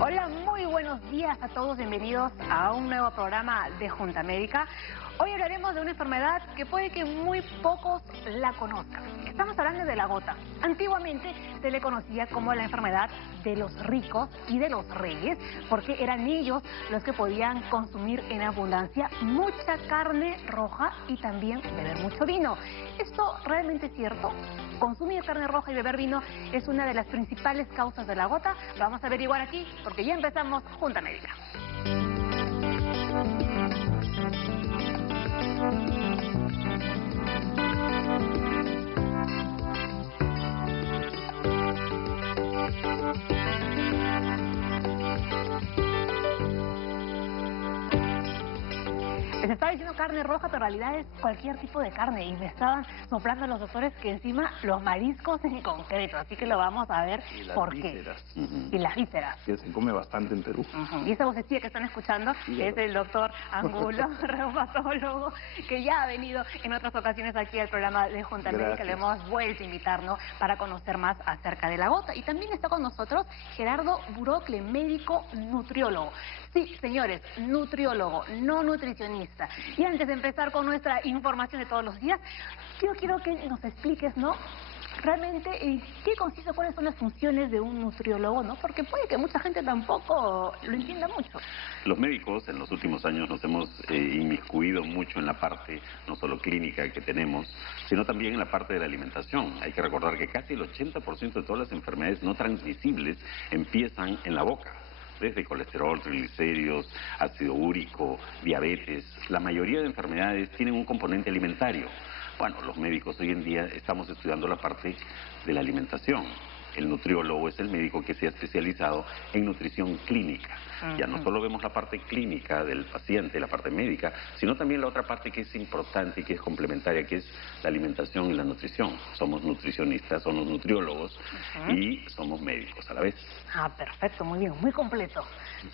Hola, muy buenos días a todos, bienvenidos a un nuevo programa de Junta Médica. Hoy hablaremos de una enfermedad que puede que muy pocos la conozcan. Estamos hablando de la gota. Antiguamente se le conocía como la enfermedad de los ricos y de los reyes, porque eran ellos los que podían consumir en abundancia mucha carne roja y también beber mucho vino. ¿Esto realmente es cierto? Consumir carne roja y beber vino es una de las principales causas de la gota. Lo vamos a averiguar aquí porque ya empezamos Junta Médica. Les estaba diciendo carne roja, pero en realidad es cualquier tipo de carne. Y me estaban soplando los doctores que encima los mariscos en concreto. Así que lo vamos a ver por qué. Y las vísceras. Que se come bastante en Perú. Y esa vocecilla que están escuchando es el doctor Angulo, reumatólogo, que ya ha venido en otras ocasiones aquí al programa de Junta Médica. Le hemos vuelto a invitar, ¿no?, para conocer más acerca de la gota. Y también está con nosotros Gerardo Burocle, médico nutriólogo. Sí, señores, nutriólogo, no nutricionista. Y antes de empezar con nuestra información de todos los días, yo quiero que nos expliques, ¿no?, realmente qué consiste, cuáles son las funciones de un nutriólogo, ¿no? Porque puede que mucha gente tampoco lo entienda mucho. Los médicos en los últimos años nos hemos inmiscuido mucho en la parte no solo clínica que tenemos, sino también en la parte de la alimentación. Hay que recordar que casi el 80% de todas las enfermedades no transmisibles empiezan en la boca. Desde colesterol, triglicéridos, ácido úrico, diabetes. La mayoría de enfermedades tienen un componente alimentario. Bueno, los médicos hoy en día estamos estudiando la parte de la alimentación. El nutriólogo es el médico que se ha especializado en nutrición clínica. Ya no solo vemos la parte clínica del paciente, la parte médica, sino también la otra parte que es importante y que es complementaria, que es la alimentación y la nutrición. Somos nutricionistas, somos nutriólogos y somos médicos a la vez. Ah, perfecto, muy bien, muy completo,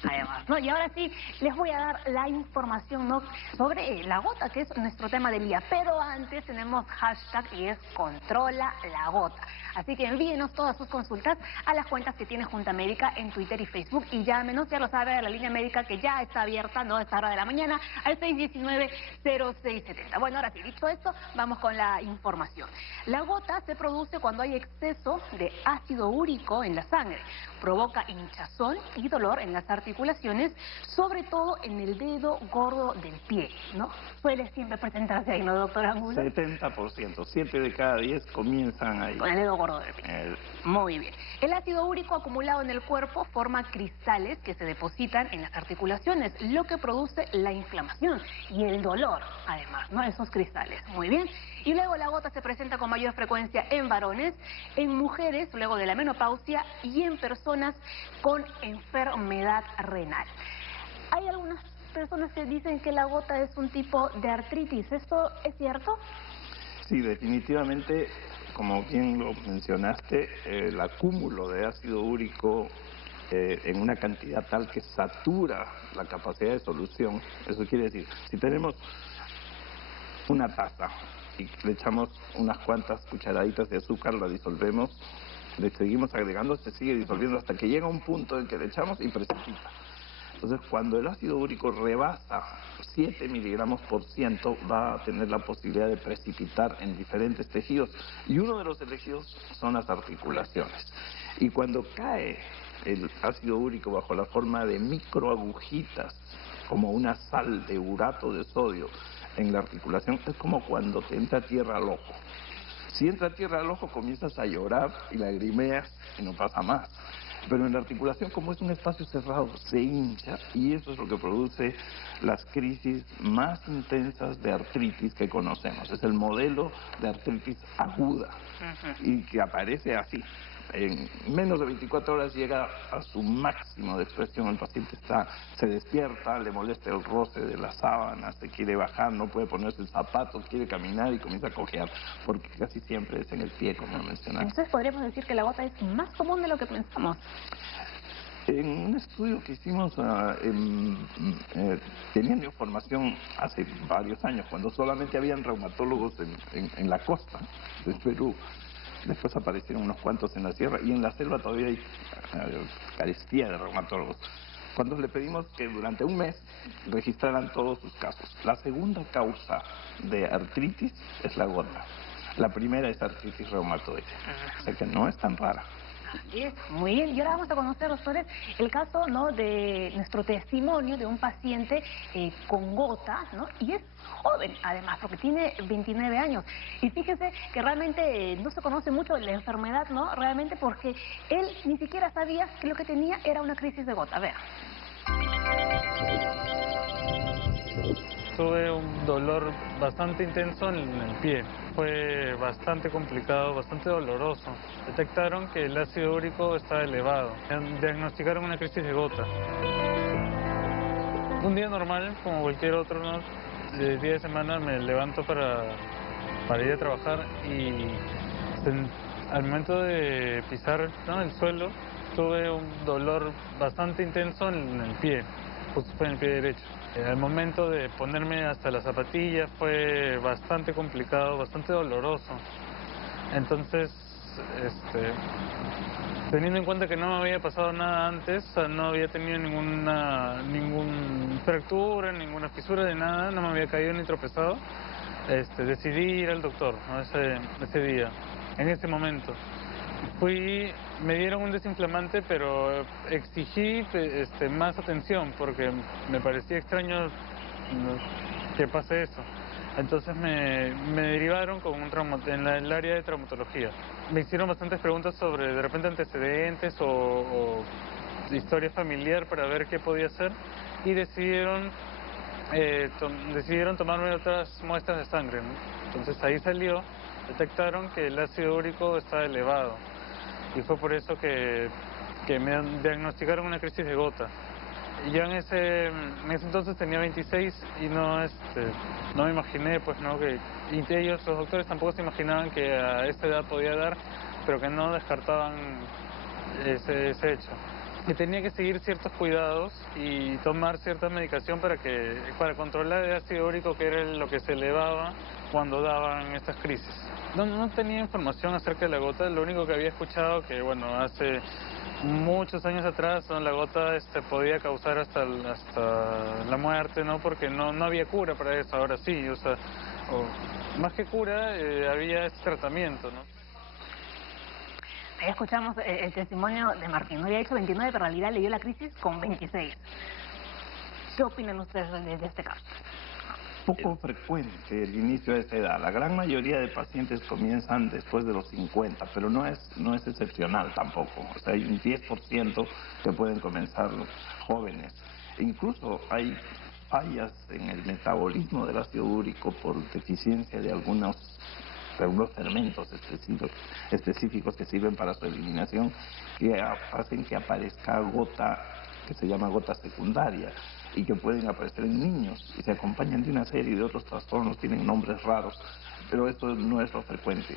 además, ¿no? Y ahora sí, les voy a dar la información, ¿no?, sobre la gota, que es nuestro tema del día. Pero antes tenemos hashtag y es Controla la Gota. Así que envíenos todas sus consultas a las cuentas que tiene Junta Médica en Twitter y Facebook y llámenos, ya lo sabe, a la línea médica que ya está abierta, ¿no?, a esta hora de la mañana, al 619-0670. Bueno, ahora sí, dicho esto, vamos con la información. La gota se produce cuando hay exceso de ácido úrico en la sangre. Provoca hinchazón y dolor en las articulaciones, sobre todo en el dedo gordo del pie, ¿no? Suele siempre presentarse ahí, ¿no, doctor Angulo? 70%, 7 de cada 10 comienzan ahí. Con el dedo gordo del pie. Muy bien. El ácido úrico acumulado en el cuerpo forma cristales que se depositan en las articulaciones, lo que produce la inflamación y el dolor, además, ¿no?, esos cristales. Muy bien. Y luego la gota se presenta con mayor frecuencia en varones, en mujeres luego de la menopausia y en personas con enfermedad renal. Hay algunas personas que dicen que la gota es un tipo de artritis. ¿Esto es cierto? Sí, definitivamente, como bien lo mencionaste, el acúmulo de ácido úrico en una cantidad tal que satura la capacidad de solución. Eso quiere decir, si tenemos una taza y le echamos unas cuantas cucharaditas de azúcar, la disolvemos, le seguimos agregando, se sigue disolviendo hasta que llega un punto en que le echamos y precipita. Entonces, cuando el ácido úrico rebasa 7 miligramos por ciento, va a tener la posibilidad de precipitar en diferentes tejidos. Y uno de los tejidos son las articulaciones. Y cuando cae el ácido úrico bajo la forma de microagujitas, como una sal de urato de sodio en la articulación, es como cuando te entra tierra al ojo. Si entra tierra al ojo, comienzas a llorar y lagrimeas y no pasa más. Pero en la articulación, como es un espacio cerrado, se hincha y eso es lo que produce las crisis más intensas de artritis que conocemos. Es el modelo de artritis aguda y que aparece así. En menos de 24 horas llega a su máximo de expresión. El paciente se despierta, le molesta el roce de la sábana, se quiere bajar, no puede ponerse el zapato, quiere caminar y comienza a cojear, porque casi siempre es en el pie, como mencionaste. Entonces podríamos decir que la gota es más común de lo que pensamos. En un estudio que hicimos teniendo información hace varios años, cuando solamente habían reumatólogos en la costa del Perú, después aparecieron unos cuantos en la sierra, y en la selva todavía hay carestía de reumatólogos. Cuando le pedimos que durante un mes registraran todos sus casos. La segunda causa de artritis es la gota. La primera es artritis reumatoide, o sea que no es tan rara. Así es, muy bien. Y ahora vamos a conocer, doctores, el caso, ¿no?, de nuestro testimonio de un paciente con gota, ¿no? Y es joven, además, porque tiene 29 años. Y fíjese que realmente no se conoce mucho la enfermedad, ¿no? Realmente porque él ni siquiera sabía que lo que tenía era una crisis de gota. Vea. Tuve un dolor bastante intenso en el pie. Fue bastante complicado, bastante doloroso. Detectaron que el ácido úrico estaba elevado. Diagnosticaron una crisis de gota. Un día normal, como cualquier otro, ¿no? De día de semana me levanto para ir a trabajar y al momento de pisar, ¿no?, el suelo, tuve un dolor bastante intenso en el pie, justo en el pie derecho. Al momento de ponerme hasta las zapatillas fue bastante complicado, bastante doloroso. Entonces, teniendo en cuenta que no me había pasado nada antes, o sea, no había tenido ninguna fractura, ninguna fisura de nada, no me había caído ni tropezado, decidí ir al doctor, ¿no?, ese día, en ese momento. Me dieron un desinflamante, pero exigí más atención porque me parecía extraño, ¿no?, que pase eso. Entonces me derivaron con en el área de traumatología. Me hicieron bastantes preguntas sobre de repente antecedentes o historia familiar para ver qué podía hacer y decidieron tomarme otras muestras de sangre, ¿no? Entonces ahí detectaron que el ácido úrico estaba elevado. Y fue por eso que me diagnosticaron una crisis de gota. Y yo en ese entonces tenía 26 y no me imaginé, pues, ¿no?, y ellos, los doctores, tampoco se imaginaban que a esa edad podía dar, pero que no descartaban ese hecho. Que tenía que seguir ciertos cuidados y tomar cierta medicación para controlar el ácido úrico, que era lo que se elevaba cuando daban estas crisis. No tenía información acerca de la gota, lo único que había escuchado que, bueno, hace muchos años atrás, ¿no?, la gota podía causar hasta la muerte, ¿no?, porque no había cura para eso. Ahora sí, o sea, más que cura, había este tratamiento, ¿no? Ahí escuchamos el testimonio de Martín. No había hecho 29, pero en realidad le dio la crisis con 26. ¿Qué opinan ustedes de este caso? Poco frecuente el inicio de esta edad. La gran mayoría de pacientes comienzan después de los 50, pero no es excepcional tampoco. O sea, hay un 10% que pueden comenzar jóvenes. E incluso hay fallas en el metabolismo del ácido úrico por deficiencia de algunos fermentos específicos que sirven para su eliminación, que hacen que aparezca gota, que se llama gota secundaria, y que pueden aparecer en niños y se acompañan de una serie de otros trastornos, tienen nombres raros, pero esto no es lo frecuente.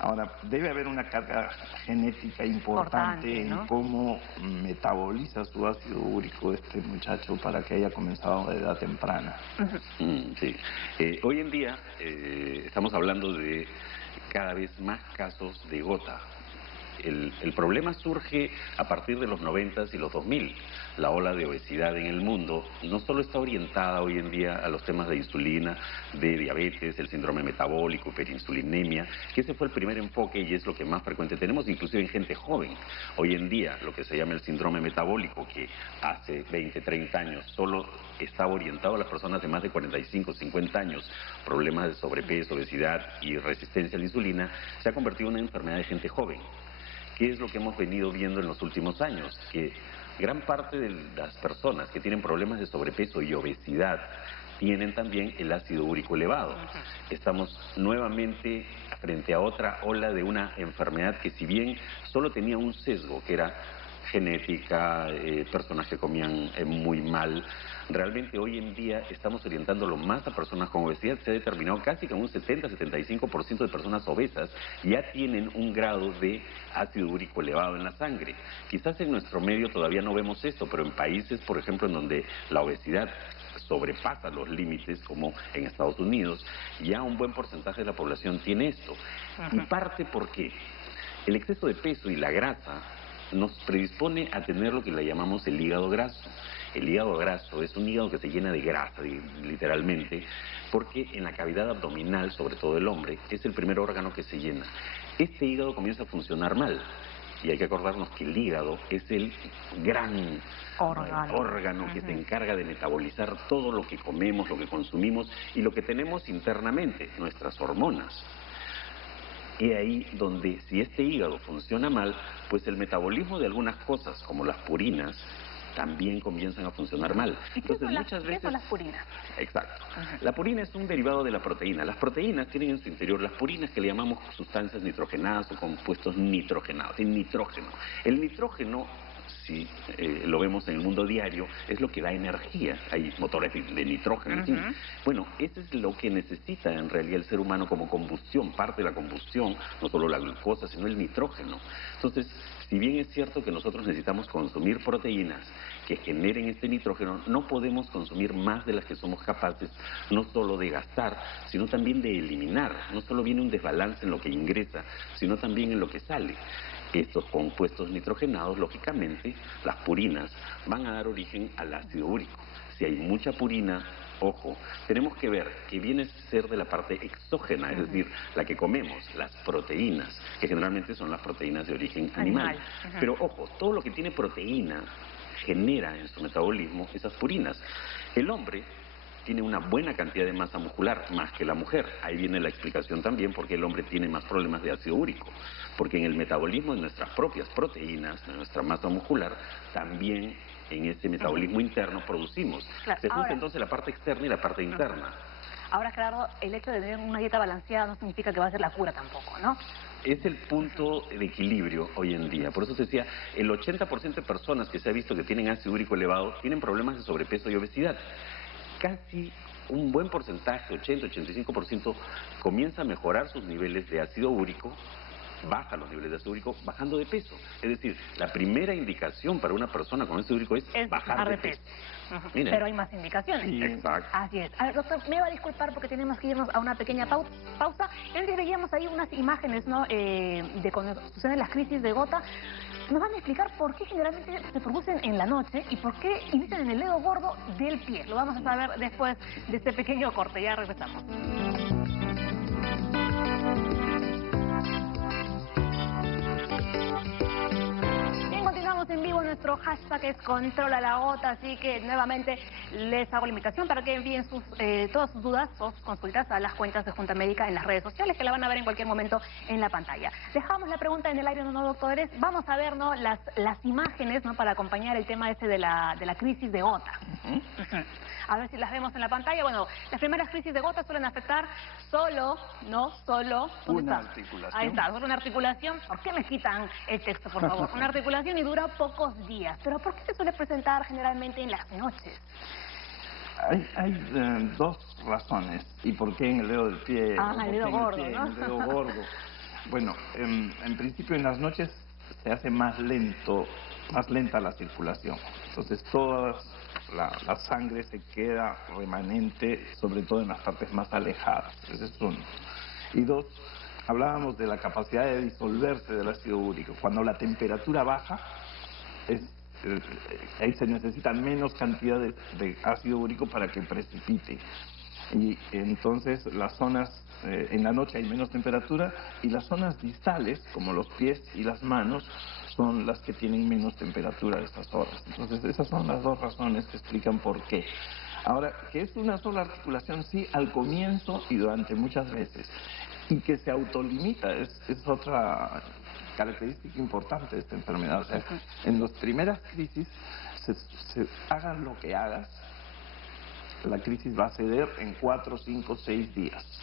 Ahora, debe haber una carga genética importante en, ¿no?, cómo metaboliza su ácido úrico este muchacho para que haya comenzado de edad temprana. Sí. Hoy en día estamos hablando de cada vez más casos de gota. El problema surge a partir de los 90 y los 2000. La ola de obesidad en el mundo no solo está orientada hoy en día a los temas de insulina, de diabetes, el síndrome metabólico, hiperinsulinemia, que ese fue el primer enfoque y es lo que más frecuente tenemos, inclusive en gente joven. Hoy en día, lo que se llama el síndrome metabólico, que hace 20, 30 años solo estaba orientado a las personas de más de 45, 50 años, problemas de sobrepeso, obesidad y resistencia a la insulina, se ha convertido en una enfermedad de gente joven. ¿Qué es lo que hemos venido viendo en los últimos años? Que gran parte de las personas que tienen problemas de sobrepeso y obesidad tienen también el ácido úrico elevado. Estamos nuevamente frente a otra ola de una enfermedad que, si bien solo tenía un sesgo, que era genética, personas que comían muy mal, realmente hoy en día estamos orientándolo más a personas con obesidad. Se ha determinado casi que un 70-75% de personas obesas ya tienen un grado de ácido úrico elevado en la sangre. Quizás en nuestro medio todavía no vemos esto, pero en países, por ejemplo, en donde la obesidad sobrepasa los límites, como en Estados Unidos, ya un buen porcentaje de la población tiene esto. ¿Y parte por qué? El exceso de peso y la grasa nos predispone a tener lo que le llamamos el hígado graso. El hígado graso es un hígado que se llena de grasa, literalmente, porque en la cavidad abdominal, sobre todo el hombre, es el primer órgano que se llena. Este hígado comienza a funcionar mal. Y hay que acordarnos que el hígado es el gran órgano que se encarga de metabolizar todo lo que comemos, lo que consumimos y lo que tenemos internamente, nuestras hormonas. Y ahí donde si este hígado funciona mal, pues el metabolismo de algunas cosas, como las purinas, también comienzan a funcionar mal. Entonces, ¿qué son las purinas? Exacto. La purina es un derivado de la proteína. Las proteínas tienen en su interior las purinas que le llamamos sustancias nitrogenadas o compuestos nitrogenados, tienen nitrógeno. El nitrógeno, si lo vemos en el mundo diario, es lo que da energía. Hay motores de nitrógeno. En fin. Bueno, eso es lo que necesita en realidad el ser humano como combustión, parte de la combustión, no solo la glucosa, sino el nitrógeno. Entonces, si bien es cierto que nosotros necesitamos consumir proteínas que generen este nitrógeno, no podemos consumir más de las que somos capaces, no solo de gastar, sino también de eliminar. No solo viene un desbalance en lo que ingresa, sino también en lo que sale. Estos compuestos nitrogenados, lógicamente, las purinas, van a dar origen al ácido úrico. Si hay mucha purina, ojo, tenemos que ver que viene a ser de la parte exógena, es decir, la que comemos, las proteínas, que generalmente son las proteínas de origen animal. Pero ojo, todo lo que tiene proteína genera en su metabolismo esas purinas. El hombre tiene una buena cantidad de masa muscular, más que la mujer. Ahí viene la explicación también por qué el hombre tiene más problemas de ácido úrico. Porque en el metabolismo de nuestras propias proteínas, de nuestra masa muscular, también en ese metabolismo interno producimos. Claro, Se junta entonces la parte externa y la parte interna. Ahora, Gerardo, el hecho de tener una dieta balanceada no significa que va a ser la cura tampoco, ¿no? Es el punto de equilibrio hoy en día. Por eso se decía, el 80% de personas que se ha visto que tienen ácido úrico elevado tienen problemas de sobrepeso y obesidad. Casi un buen porcentaje, 80-85%, comienza a mejorar sus niveles de ácido úrico, baja los niveles de ácido úrico bajando de peso. Es decir, la primera indicación para una persona con ácido úrico es bajar de peso. Pero hay más indicaciones. Sí. Exacto. Así es. A ver, doctor, me va a disculpar porque tenemos que irnos a una pequeña pausa. Antes veíamos ahí unas imágenes, ¿no? De cuando suceden las crisis de gota. Nos van a explicar por qué generalmente se producen en la noche y por qué inician en el dedo gordo del pie. Lo vamos a saber después de este pequeño corte. Ya regresamos. En vivo nuestro hashtag es Controla la Gota, así que nuevamente les hago la invitación para que envíen todas sus dudas o sus consultas a las cuentas de Junta Médica en las redes sociales, que la van a ver en cualquier momento en la pantalla. Dejamos la pregunta en el aire, ¿no, doctores? Vamos a ver, ¿no?, las imágenes, ¿no?, para acompañar el tema ese de la crisis de gota. A ver si las vemos en la pantalla. Bueno, las primeras crisis de gota suelen afectar solo una articulación. Ahí está, solo una articulación. ¿Por qué me quitan el texto, por favor? Una articulación y dura pocos días. ¿Pero por qué se suele presentar generalmente en las noches? Hay dos razones. ¿Y por qué en el dedo del pie? El dedo gordo, ¿no? En el dedo gordo. Bueno, en principio en las noches se hace más lenta la circulación. Entonces toda la sangre se queda remanente, sobre todo en las partes más alejadas. Ese es uno. Y dos, hablábamos de la capacidad de disolverse del ácido úrico. Cuando la temperatura baja, ahí se necesita menos cantidad de ácido úrico para que precipite. Y entonces las zonas, en la noche hay menos temperatura, y las zonas distales, como los pies y las manos, son las que tienen menos temperatura a estas horas. Entonces esas son las dos razones que explican por qué. Ahora, que es una sola articulación, sí, al comienzo y durante muchas veces, y que se autolimita, es otra característica importante de esta enfermedad. O sea, en las primeras crisis, hagas lo que hagas, la crisis va a ceder en 4, 5, 6 días.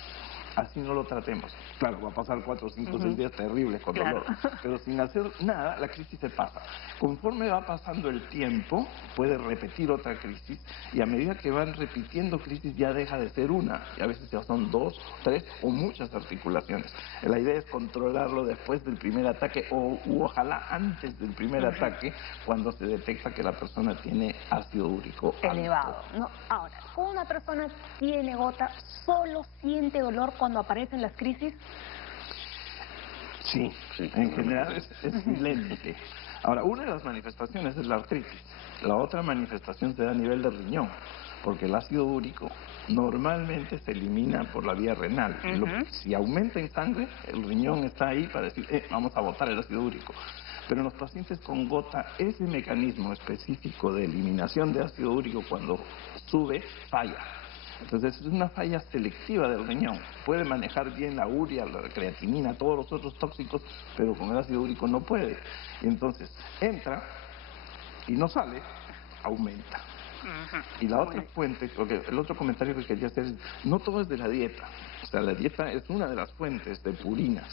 Así no lo tratemos. Claro, va a pasar 4, 5, 6 días terribles con dolor. Pero sin hacer nada, la crisis se pasa. Conforme va pasando el tiempo, puede repetir otra crisis, y a medida que van repitiendo crisis ya deja de ser una, y a veces ya son 2, 3 o muchas articulaciones. La idea es controlarlo después del primer ataque o ojalá antes del primer ataque, cuando se detecta que la persona tiene ácido úrico elevado. No, ahora, cuando una persona tiene gota, ¿solo siente dolor cuando aparecen las crisis? Sí, en general es silente. Ahora, una de las manifestaciones es la artritis. La otra manifestación se da a nivel del riñón, porque el ácido úrico normalmente se elimina por la vía renal. Si aumenta en sangre, el riñón está ahí para decir, vamos a botar el ácido úrico. Pero en los pacientes con gota, ese mecanismo específico de eliminación de ácido úrico cuando sube, falla. Entonces es una falla selectiva del riñón. Puede manejar bien la urea, la creatinina, todos los otros tóxicos, pero con el ácido úrico no puede. Y entonces entra y no sale, aumenta. Y la otra fuente, porque el otro comentario que quería hacer es, no todo es de la dieta. O sea, la dieta es una de las fuentes de purinas,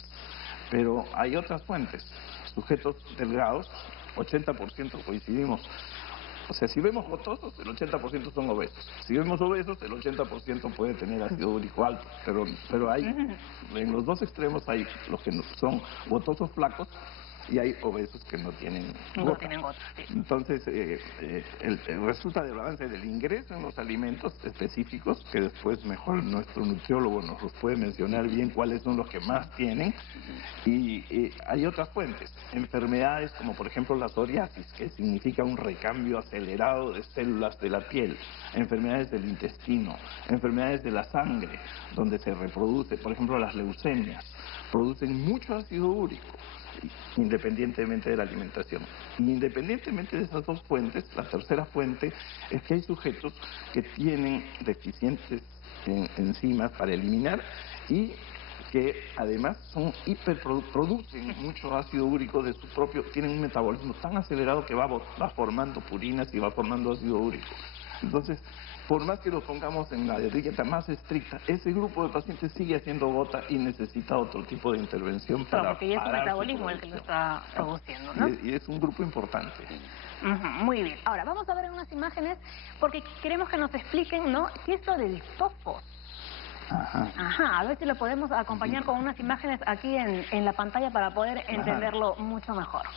pero hay otras fuentes. Sujetos delgados, 80% coincidimos. O sea, si vemos gotosos, el 80% son obesos. Si vemos obesos, el 80% puede tener ácido úrico alto. Pero hay, en los dos extremos hay los que son gotosos flacos y hay obesos que no tienen gota. No tienen gota, sí. Entonces, resulta del balance del ingreso en los alimentos específicos, que después mejor nuestro nutriólogo nos los puede mencionar bien cuáles son los que más tienen, y hay otras fuentes, enfermedades como por ejemplo la psoriasis, que significa un recambio acelerado de células de la piel, enfermedades del intestino, enfermedades de la sangre, donde se reproduce, por ejemplo las leucemias, producen mucho ácido úrico, independientemente de la alimentación. Y independientemente de esas dos fuentes, la tercera fuente es que hay sujetos que tienen deficientes en enzimas para eliminar y que además producen mucho ácido úrico de su propio, tienen un metabolismo tan acelerado que va formando purinas y va formando ácido úrico. Entonces, por más que lo pongamos en la dieta más estricta, ese grupo de pacientes sigue haciendo gota y necesita otro tipo de intervención para porque ya es su parar metabolismo el que lo está produciendo, ¿no? Y es un grupo importante. Muy bien. Ahora, vamos a ver unas imágenes porque queremos que nos expliquen, ¿no? ¿Qué es lo del topo? A ver si lo podemos acompañar con unas imágenes aquí en la pantalla para poder entenderlo mucho mejor.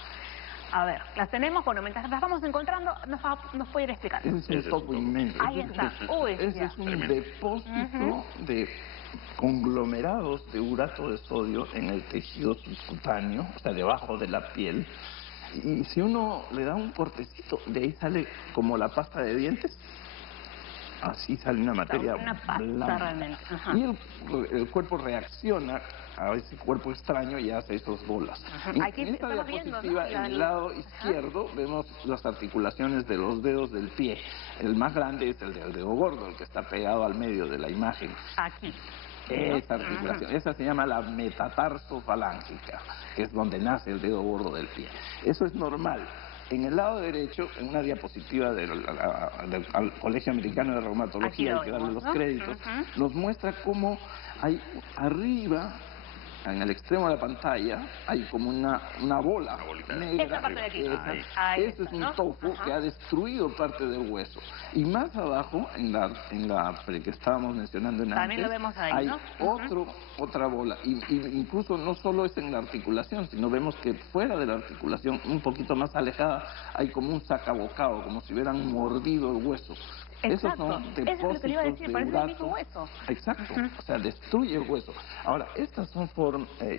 A ver, las tenemos, bueno, mientras las vamos encontrando, nos puede ir explicando. Ese es un topo inmenso. Ahí está. Ese es un depósito de conglomerados de urato de sodio en el tejido subcutáneo, o sea, debajo de la piel. Y si uno le da un cortecito, de ahí sale como la pasta de dientes. Así sale una materia blanca. Realmente. Y el cuerpo reacciona a ese cuerpo extraño y hace esas bolas. Aquí en esta diapositiva, viendo, ¿no? en el lado izquierdo, vemos las articulaciones de los dedos del pie. El más grande es el del dedo gordo, el que está pegado al medio de la imagen. Aquí. Esa articulación, esa se llama la metatarsofalangica, que es donde nace el dedo gordo del pie. Eso es normal. En el lado derecho, en una diapositiva del Colegio Americano de Reumatología, hay que darle los créditos, nos muestra cómo hay arriba, en el extremo de la pantalla, hay como una bola negra. Esta parte de aquí. Ese es un topo que ha destruido parte del hueso. Y más abajo, en la que estábamos mencionando también lo vemos ahí, hay ¿no? otra bola. Y incluso no solo es en la articulación, sino vemos que fuera de la articulación, un poquito más alejada, hay como un sacabocado, como si hubieran mordido el hueso. Esos son depósitos eso es lo que le iba a decir, de parece el mismo urato. hueso. Exacto, o sea, destruye el hueso. Ahora, estas son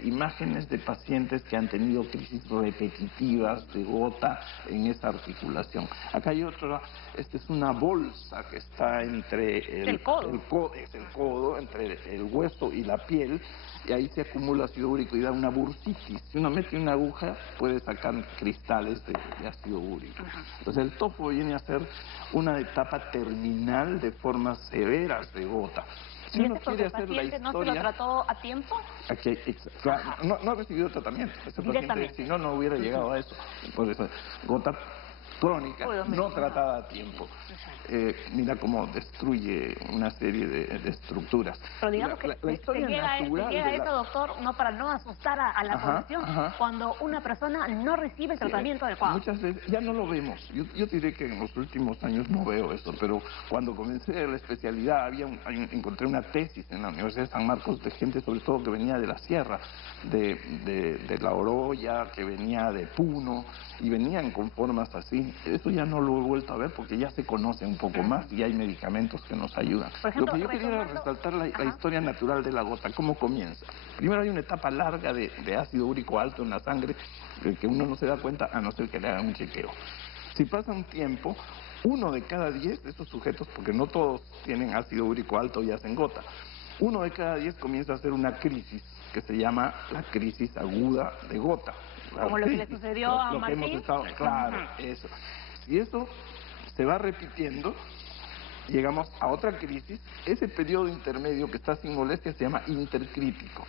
imágenes de pacientes que han tenido crisis repetitivas de gota en esa articulación. Acá hay otra, esta es una bolsa que está entre el codo, entre el hueso y la piel, y ahí se acumula ácido úrico y da una bursitis. Si uno mete una aguja, puede sacar cristales de ácido úrico. Entonces, el topo viene a ser una etapa terminal de formas severas de gota. Si uno quiere hacer la historia, ¿no se lo trató a tiempo? No ha recibido tratamiento. Ese paciente, si no hubiera llegado a eso. Por eso, gota crónica, no tratada a tiempo. Mira cómo destruye una serie de estructuras. Pero digamos que la historia natural llega eso, doctor, no para no asustar a la población, cuando una persona no recibe el tratamiento adecuado. Muchas veces ya no lo vemos. Yo diré que en los últimos años no veo eso, pero cuando comencé la especialidad encontré una tesis en la Universidad de San Marcos de gente sobre todo que venía de la sierra, de La Oroya, que venía de Puno, y venían con formas así. eso ya no lo he vuelto a ver porque ya se conoce un poco más y hay medicamentos que nos ayudan. Por ejemplo, Lo que yo quería era resaltar la historia natural de la gota, cómo comienza. Primero hay una etapa larga de ácido úrico alto en la sangre que uno no se da cuenta a no ser que le hagan un chequeo. Si pasa un tiempo, 1 de cada 10 de esos sujetos, porque no todos tienen ácido úrico alto y hacen gota, 1 de cada 10 comienza a hacer una crisis que se llama la crisis aguda de gota. Como lo que le sucedió a lo que Martín. hemos estado, claro, eso. Si eso se va repitiendo, llegamos a otra crisis. Ese periodo intermedio que está sin molestia se llama intercrítico.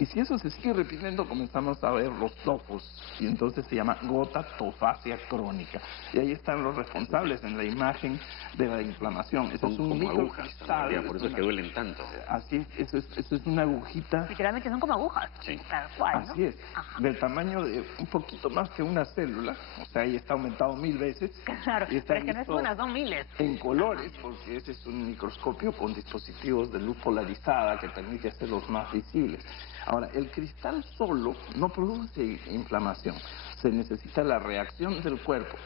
Y si eso se sigue repitiendo, comenzamos a ver los tofos, y entonces se llama gota tofácea crónica. Y ahí están los responsables en la imagen de la inflamación. Eso Son es un como agujas, microcristal. por eso es que duelen tanto. Así es, eso es una agujita. Literalmente son como agujas. Sí. Tal cual, ¿no? Así es, del tamaño de un poquito más que una célula, o sea, ahí está aumentado 1000 veces. Claro, y está pero es que no es visto una, son miles. en colores, porque ese es un microscopio con dispositivos de luz polarizada que permite hacerlos más visibles. Ahora, el cristal solo no produce inflamación, se necesita la reacción del cuerpo.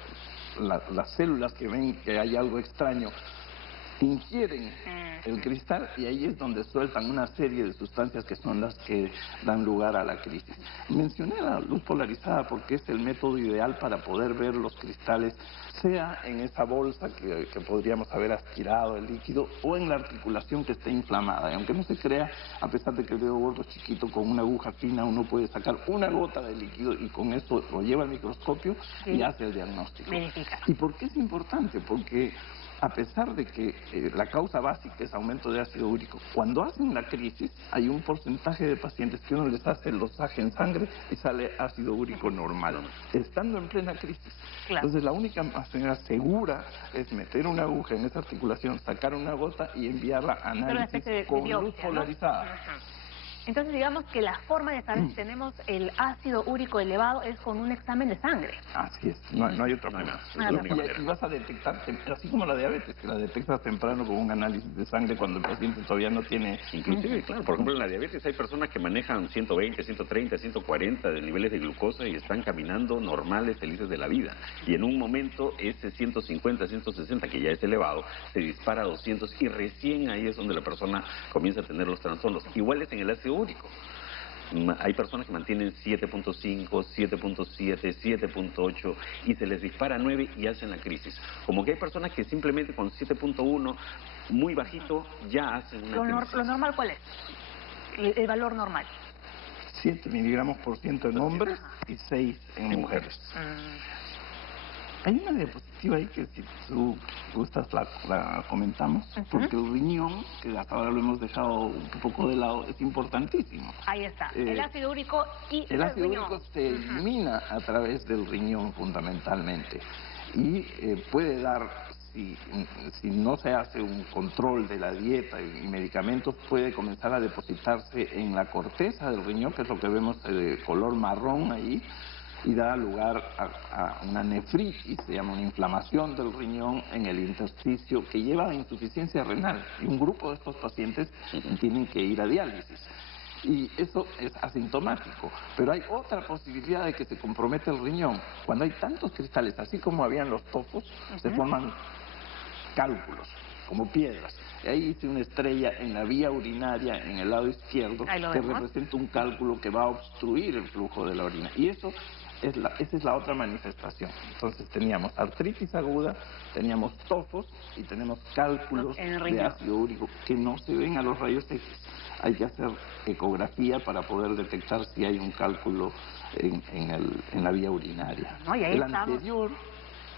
Las células que ven que hay algo extraño ingieren el cristal y ahí es donde sueltan una serie de sustancias que son las que dan lugar a la crisis. Mencioné la luz polarizada porque es el método ideal para poder ver los cristales, sea en esa bolsa que podríamos haber aspirado el líquido o en la articulación que esté inflamada. Y aunque no se crea, a pesar de que el dedo gordo es chiquito, con una aguja fina uno puede sacar una gota de líquido y con eso lo lleva al microscopio y hace el diagnóstico. Verifica. ¿Y por qué es importante? Porque a pesar de que la causa básica es aumento de ácido úrico, cuando hacen la crisis hay un porcentaje de pacientes que uno les hace el dosaje en sangre y sale ácido úrico normal, estando en plena crisis. Claro. Entonces la única manera segura es meter una aguja en esa articulación, sacar una gota y enviarla a Pero una análisis especie de con luz biopsia, ¿no? polarizada. Entonces, digamos que la forma de saber si tenemos el ácido úrico elevado es con un examen de sangre. Así es, no hay otra manera. Es la única manera. Y vas a detectar, así como la diabetes, que la detectas temprano con un análisis de sangre cuando el paciente todavía no tiene... Inclusive, claro, por ejemplo, en la diabetes hay personas que manejan 120, 130, 140 de niveles de glucosa y están caminando normales, felices de la vida. Y en un momento ese 150, 160, que ya es elevado, se dispara a 200 y recién ahí es donde la persona comienza a tener los trastornos. Igual es en el ácido úrico. Hay personas que mantienen 7.5, 7.7, 7.8 y se les dispara a 9 y hacen la crisis. Como que hay personas que simplemente con 7.1, muy bajito, ya hacen una crisis. ¿Lo normal cuál es? El valor normal. 7 miligramos por ciento en hombres y 6 en mujeres. Hay una diapositiva ahí que si tú gustas la comentamos, porque el riñón, que hasta ahora lo hemos dejado un poco de lado, es importantísimo. Ahí está, el ácido úrico y el ácido riñón. úrico se elimina a través del riñón fundamentalmente y puede dar, si no se hace un control de la dieta y medicamentos, puede comenzar a depositarse en la corteza del riñón, que es lo que vemos de color marrón ahí, y da lugar a una nefritis, se llama una inflamación del riñón en el intersticio que lleva a insuficiencia renal. Y un grupo de estos pacientes tienen que ir a diálisis. Y eso es asintomático. Pero hay otra posibilidad de que se comprometa el riñón. Cuando hay tantos cristales, así como habían los tofos, se forman cálculos, como piedras. Y ahí hice una estrella en la vía urinaria en el lado izquierdo que representa un cálculo que va a obstruir el flujo de la orina. Y esa es la otra manifestación. Entonces teníamos artritis aguda, teníamos tofos y tenemos cálculos de ácido úrico que no se ven a los rayos X. Hay que hacer ecografía para poder detectar si hay un cálculo en la vía urinaria. No, y ahí el estamos. anterior...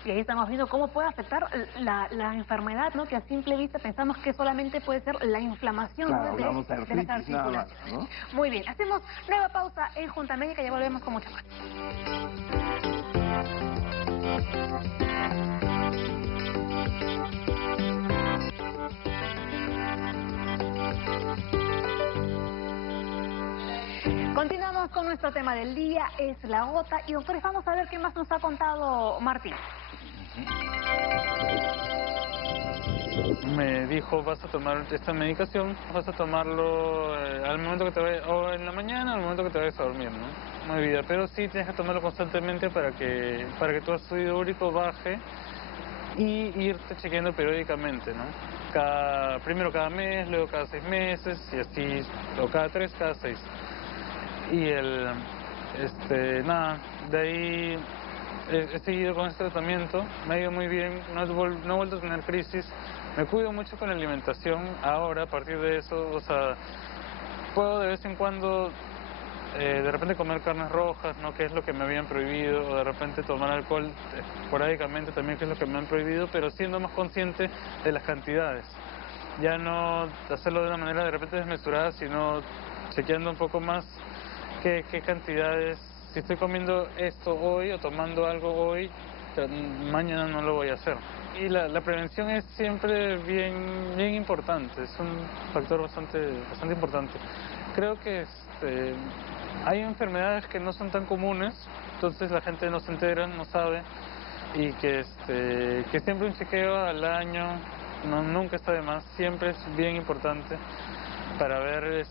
Y ahí estamos viendo cómo puede afectar la enfermedad, ¿no? Que a simple vista pensamos que solamente puede ser la inflamación, claro, de las artritis, articulaciones. Nada más, ¿no? Muy bien, hacemos nueva pausa en Junta Médica y ya volvemos con mucho más. Continuamos con nuestro tema del día, es la gota. Y doctores, vamos a ver qué más nos ha contado Martín. me dijo, vas a tomar esta medicación, vas a tomarlo al momento que te vayas, o en la mañana o al momento que te vayas a dormir, ¿no? No hay vida, pero sí tienes que tomarlo constantemente para que tu ácido úrico baje y irte chequeando periódicamente, ¿no? Primero cada mes, luego cada 6 meses, y así, o cada 3, cada 6. Y nada, de ahí he seguido con este tratamiento, me ha ido muy bien, no he vuelto a tener crisis, me cuido mucho con la alimentación ahora, a partir de eso, o sea, puedo de vez en cuando de repente comer carnes rojas, ¿no? Que es lo que me habían prohibido, o de repente tomar alcohol esporádicamente también, que es lo que me han prohibido, pero siendo más consciente de las cantidades. Ya no hacerlo de una manera de repente desmesurada, sino chequeando un poco más qué cantidades, si estoy comiendo esto hoy o tomando algo hoy, mañana no lo voy a hacer. Y la prevención es siempre bien importante, es un factor bastante importante. Creo que hay enfermedades que no son tan comunes, entonces la gente no se entera, no sabe, y que siempre un chequeo al año nunca está de más, siempre es bien importante para ver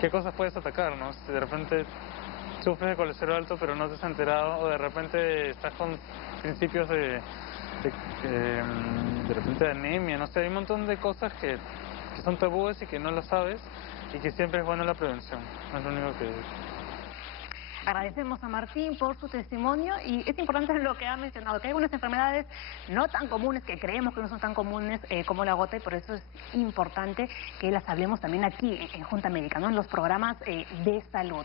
qué cosas puedes atacar, ¿no? Si de repente sufres de colesterol alto pero no te has enterado, o de repente estás con principios de repente de anemia, no sé, hay un montón de cosas que son tabúes y que no lo sabes, y que siempre es buena la prevención, no es lo único que... Agradecemos a Martín por su testimonio, y es importante lo que ha mencionado, que hay algunas enfermedades no tan comunes, que creemos que no son tan comunes como la gota, y por eso es importante que las hablemos también aquí en Junta Médica, ¿no? En los programas de salud.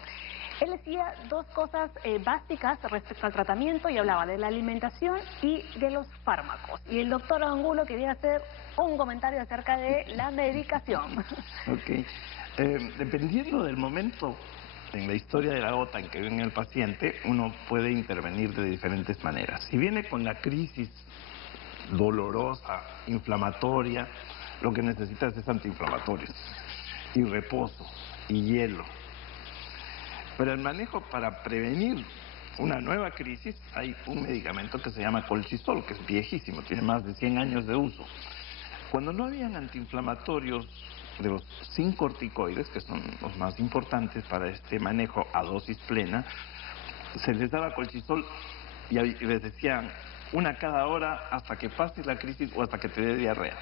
Él decía dos cosas básicas respecto al tratamiento, y hablaba de la alimentación y de los fármacos. Y el doctor Angulo quería hacer un comentario acerca de la medicación. Ok. Dependiendo del momento en la historia de la gota en que viene el paciente, uno puede intervenir de diferentes maneras. Si viene con la crisis dolorosa, inflamatoria, lo que necesitas es antiinflamatorios, y reposo, y hielo. Pero el manejo para prevenir una nueva crisis, hay un medicamento que se llama colchicol, que es viejísimo, tiene más de 100 años de uso. Cuando no habían antiinflamatorios de los sin corticoides, que son los más importantes para este manejo a dosis plena, se les daba colchicol y les decían una cada hora hasta que pase la crisis o hasta que te dé diarrea.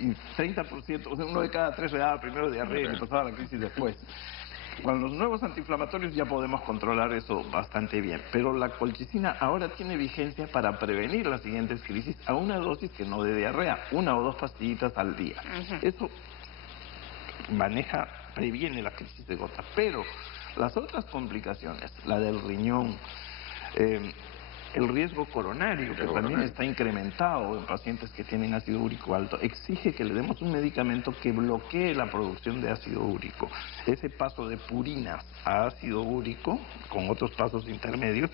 Y 30%, o sea, uno de cada 3 le daba primero diarrea y le pasaba la crisis después. Con los nuevos antiinflamatorios ya podemos controlar eso bastante bien, pero la colchicina ahora tiene vigencia para prevenir las siguientes crisis a una dosis que no dé diarrea, 1 o 2 pastillitas al día. Eso previene la crisis de gota, pero las otras complicaciones, la del riñón, el riesgo coronario, que también está incrementado en pacientes que tienen ácido úrico alto, exige que le demos un medicamento que bloquee la producción de ácido úrico. Ese paso de purina a ácido úrico, con otros pasos intermedios,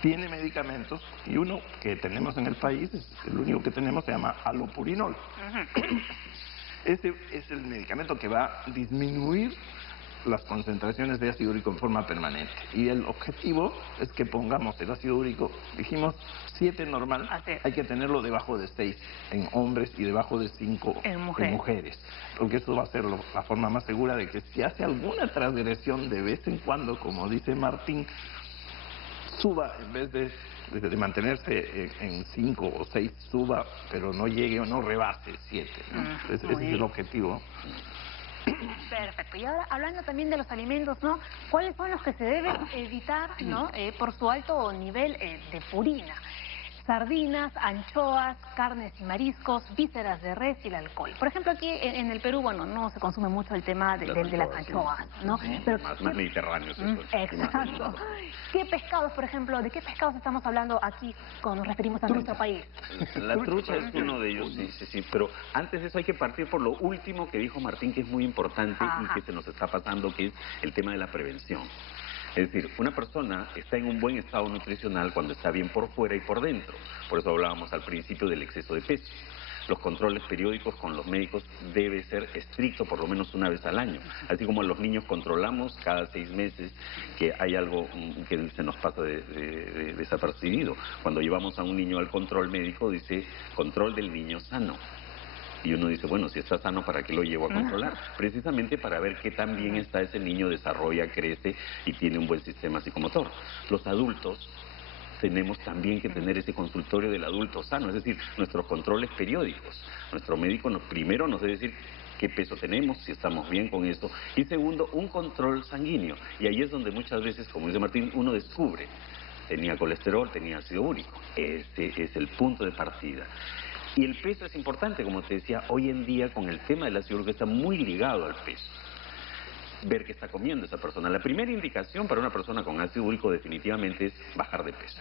tiene medicamentos, y uno que tenemos en el país, el único que tenemos, se llama alopurinol. Ese es el medicamento que va a disminuir las concentraciones de ácido úrico en forma permanente. Y el objetivo es que pongamos el ácido úrico, dijimos 7 normal, hay que tenerlo debajo de 6 en hombres y debajo de 5 en mujeres. Porque eso va a ser la forma más segura de que si hace alguna transgresión de vez en cuando, como dice Martín, suba, en vez de mantenerse en 5 o 6, suba, pero no llegue o no rebase 7. ¿No? Ese es el objetivo. Perfecto. Y ahora, hablando también de los alimentos, ¿no? ¿Cuáles son los que se deben evitar, ¿no? Por su alto nivel de purina? Sardinas, anchoas, carnes y mariscos, vísceras de res y el alcohol. Por ejemplo, aquí en el Perú, bueno, no se consume mucho el tema de las anchoas, ¿no? Pero, más mediterráneos. Exacto. ¿Qué pescados, por ejemplo, de qué pescados estamos hablando aquí cuando nos referimos a nuestro país? La trucha es uno de ellos, sí. Pero antes de eso hay que partir por lo último que dijo Martín, que es muy importante y que se nos está pasando, que es el tema de la prevención. Es decir, una persona está en un buen estado nutricional cuando está bien por fuera y por dentro. Por eso hablábamos al principio del exceso de peso. los controles periódicos con los médicos debe ser estricto por lo menos una vez al año. Así como los niños controlamos cada 6 meses que hay algo que se nos pasa desapercibido. Cuando llevamos a un niño al control médico dice control del niño sano. Y uno dice, bueno, si está sano, ¿para qué lo llevo a controlar? Precisamente para ver qué tan bien está ese niño, desarrolla, crece y tiene un buen sistema psicomotor. Los adultos tenemos también que tener ese consultorio del adulto sano, es decir, nuestros controles periódicos. Nuestro médico primero nos debe decir qué peso tenemos, si estamos bien con eso, y segundo, un control sanguíneo. Y ahí es donde muchas veces, como dice Martín, uno descubre, tenía colesterol, tenía ácido úrico. Ese es el punto de partida. Y el peso es importante, como te decía, hoy en día con el tema del ácido úrico está muy ligado al peso. Ver qué está comiendo esa persona. La primera indicación para una persona con ácido úrico definitivamente es bajar de peso.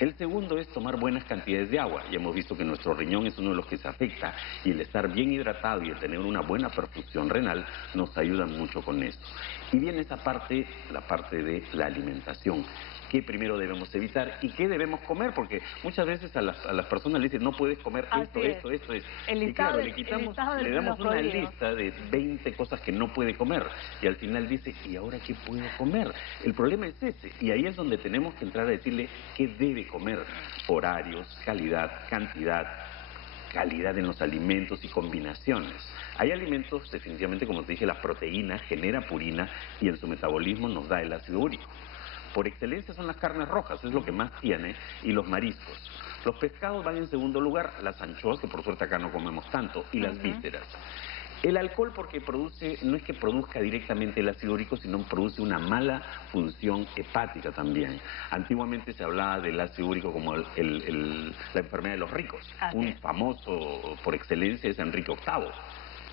El segundo es tomar buenas cantidades de agua. Ya hemos visto que nuestro riñón es uno de los que se afecta y el estar bien hidratado y el tener una buena perfusión renal nos ayuda mucho con esto. Y viene esa parte, la parte de la alimentación. ¿Qué primero debemos evitar y qué debemos comer? Porque muchas veces a las personas le dicen, no puedes comer esto. Y claro, le damos una lista de 20 cosas que no puede comer. Y al final dice, ¿y ahora qué puedo comer? El problema es ese. Y ahí es donde tenemos que entrar a decirle qué debe comer. Horarios, calidad, cantidad, calidad en los alimentos y combinaciones. Hay alimentos, definitivamente, como te dije, la proteína genera purina y en su metabolismo nos da el ácido úrico. Por excelencia son las carnes rojas, es lo que más tiene, y los mariscos. Los pescados van en segundo lugar, las anchoas, que por suerte acá no comemos tanto, y las vísceras. El alcohol porque no es que produzca directamente el ácido úrico, sino produce una mala función hepática también. Antiguamente se hablaba del ácido úrico como la enfermedad de los ricos. Un famoso por excelencia es Enrique VIII.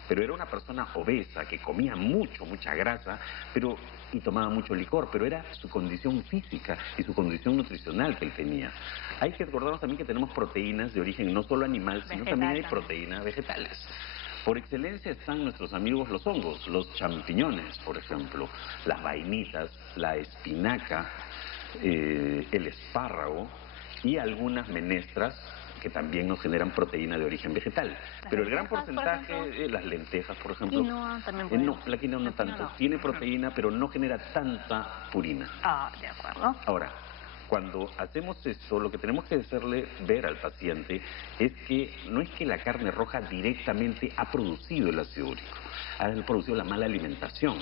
Pero era una persona obesa, que comía mucha grasa, y tomaba mucho licor, pero era su condición física y su condición nutricional que él tenía. Hay que recordarnos también que tenemos proteínas de origen no solo animal, sino también hay proteínas vegetales. Por excelencia están nuestros amigos los hongos, los champiñones, por ejemplo, las vainitas, la espinaca, el espárrago y algunas menestras que también nos generan proteína de origen vegetal. Pero el gran porcentaje, las lentejas, por ejemplo, quinoa también no, la quinoa no tanto, tiene proteína, pero no genera tanta purina. De acuerdo. Ahora, cuando hacemos esto, lo que tenemos que hacerle ver al paciente es que no es que la carne roja directamente ha producido el ácido úrico, ha producido la mala alimentación.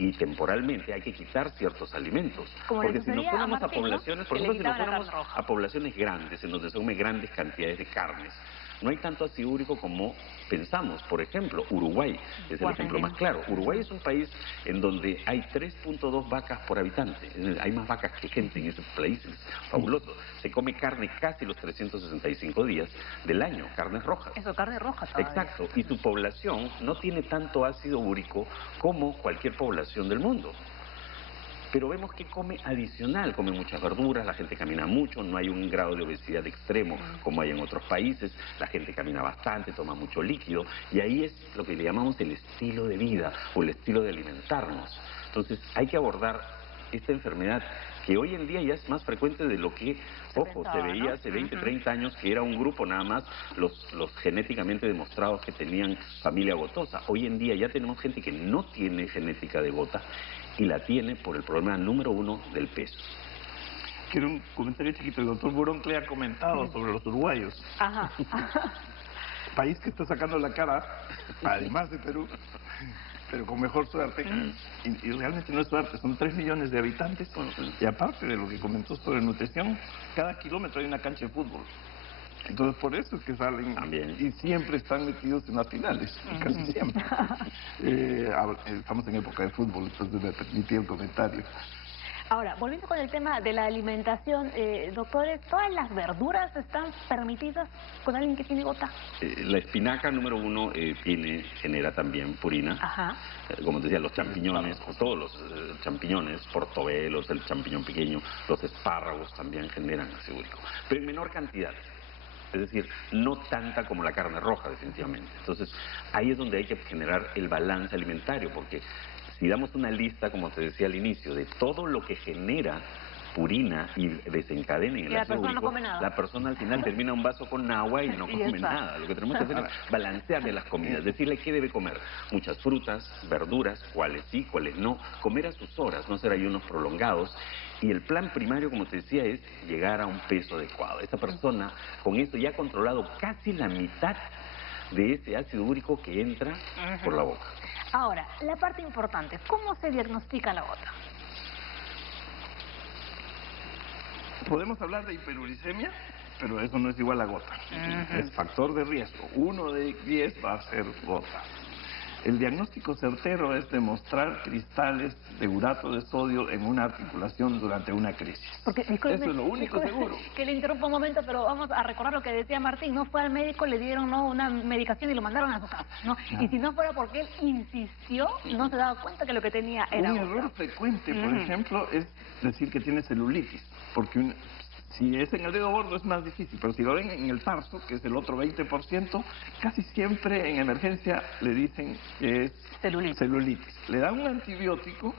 Y temporalmente hay que quitar ciertos alimentos. Porque si nos ponemos a poblaciones, por ejemplo, si nos ponemos a poblaciones grandes, en donde se comen grandes cantidades de carnes, no hay tanto ácido úrico como pensamos. Por ejemplo, Uruguay es el ejemplo más claro. Uruguay es un país en donde hay 3.2 vacas por habitante. Hay más vacas que gente en ese país, es fabuloso. Se come carne casi los 365 días del año, carnes rojas. Eso, carne roja todavía. Exacto, y su población no tiene tanto ácido úrico como cualquier población del mundo. Pero vemos que come adicional, come muchas verduras, la gente camina mucho, no hay un grado de obesidad extremo como hay en otros países, la gente camina bastante, toma mucho líquido, y ahí es lo que le llamamos el estilo de vida o el estilo de alimentarnos. Entonces hay que abordar esta enfermedad que hoy en día ya es más frecuente de lo que, se veía hace 20, 30 años, que era un grupo nada más, los genéticamente demostrados que tenían familia gotosa. Hoy en día ya tenemos gente que no tiene genética de gota y la tiene por el problema número 1 del peso. Quiero un comentario chiquito. El doctor Burón le ha comentado sobre los uruguayos. Ajá. País que está sacando la cara, además de Perú, pero con mejor suerte. Y realmente no es suerte, son 3 millones de habitantes. Y aparte de lo que comentó sobre nutrición, cada kilómetro hay una cancha de fútbol. Entonces por eso es que salen también, y siempre están metidos en las finales, casi siempre. Estamos en época de fútbol, entonces me permití el comentario. Ahora, volviendo con el tema de la alimentación, doctores, ¿todas las verduras están permitidas con alguien que tiene gota? La espinaca, número 1, genera también purina. Ajá. Como te decía, los champiñones, todos los champiñones, portobelos, el champiñón pequeño, los espárragos también generan ácido úrico, pero en menor cantidad. Es decir, no tanta como la carne roja, definitivamente. Entonces, ahí es donde hay que generar el balance alimentario, porque si damos una lista, como te decía al inicio, de todo lo que genera purina y desencadena en el la ácido persona no úrico, come nada. la persona al final termina un vaso con agua y no Y ya come está. nada. Lo que tenemos que hacer es balancearle las comidas, decirle qué debe comer. Muchas frutas, verduras, cuáles sí, cuáles no. Comer a sus horas, no hacer ayunos prolongados. Y el plan primario, como te decía, es llegar a un peso adecuado. Esta persona, con esto ya ha controlado casi la mitad de ese ácido úrico que entra por la boca. Ahora, la parte importante, ¿cómo se diagnostica la gota? Podemos hablar de hiperuricemia, pero eso no es igual a gota. Es factor de riesgo. 1 de 10 va a ser gota. El diagnóstico certero es demostrar cristales de urato de sodio en una articulación durante una crisis. Porque, discúlpeme, Eso es lo único seguro. Que le interrumpa un momento, pero vamos a recordar lo que decía Martín. No fue al médico, le dieron una medicación y lo mandaron a su casa, ¿no? Y si no fuera porque él insistió, no se daba cuenta que lo que tenía era Un gota. error frecuente, por ejemplo, es decir que tiene celulitis, porque si es en el dedo gordo es más difícil, pero si lo ven en el tarso, que es el otro 20%, casi siempre en emergencia le dicen que es celulitis. Le dan un antibiótico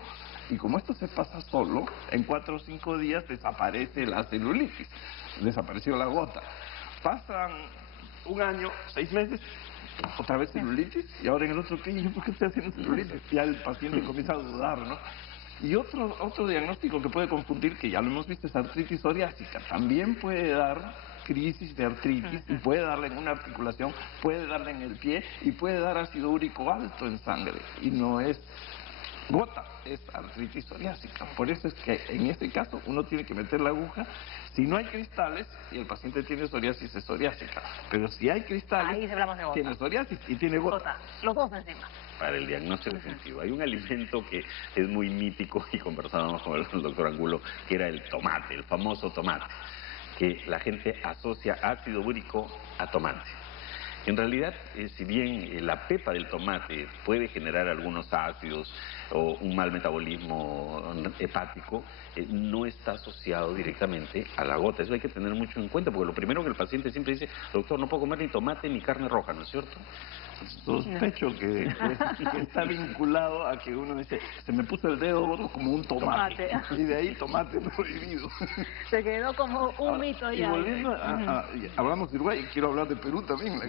y como esto se pasa solo, en 4 o 5 días desaparece la celulitis, desapareció la gota. Pasan 1 año, 6 meses, otra vez celulitis, y ahora en el otro, ¿qué? ¿Por qué estoy haciendo celulitis? Ya el paciente comienza a dudar, ¿no? Y otro diagnóstico que puede confundir, que ya lo hemos visto, es artritis psoriásica. También puede dar crisis de artritis y puede darle en una articulación, puede darle en el pie y puede dar ácido úrico alto en sangre. Y no es gota, es artritis psoriásica. Por eso es que en este caso uno tiene que meter la aguja. Si no hay cristales y el paciente tiene psoriasis, es psoriásica. Pero si hay cristales, Ahí hablamos de gota. tiene psoriasis y tiene gota. Los dos encima. Para el diagnóstico definitivo. Hay un alimento que es muy mítico y conversábamos con el doctor Angulo, que era el tomate, el famoso tomate, que la gente asocia ácido úrico a tomate. En realidad, si bien la pepa del tomate puede generar algunos ácidos o un mal metabolismo hepático, no está asociado directamente a la gota. Eso hay que tener mucho en cuenta, porque lo primero que el paciente siempre dice, doctor, no puedo comer ni tomate ni carne roja, ¿no es cierto? Sospecho que está vinculado a que uno dice, se me puso el dedo gordo como un tomate. Y de ahí tomate prohibido. Se quedó como un mito ya. Y volviendo hablamos de Uruguay, y quiero hablar de Perú también.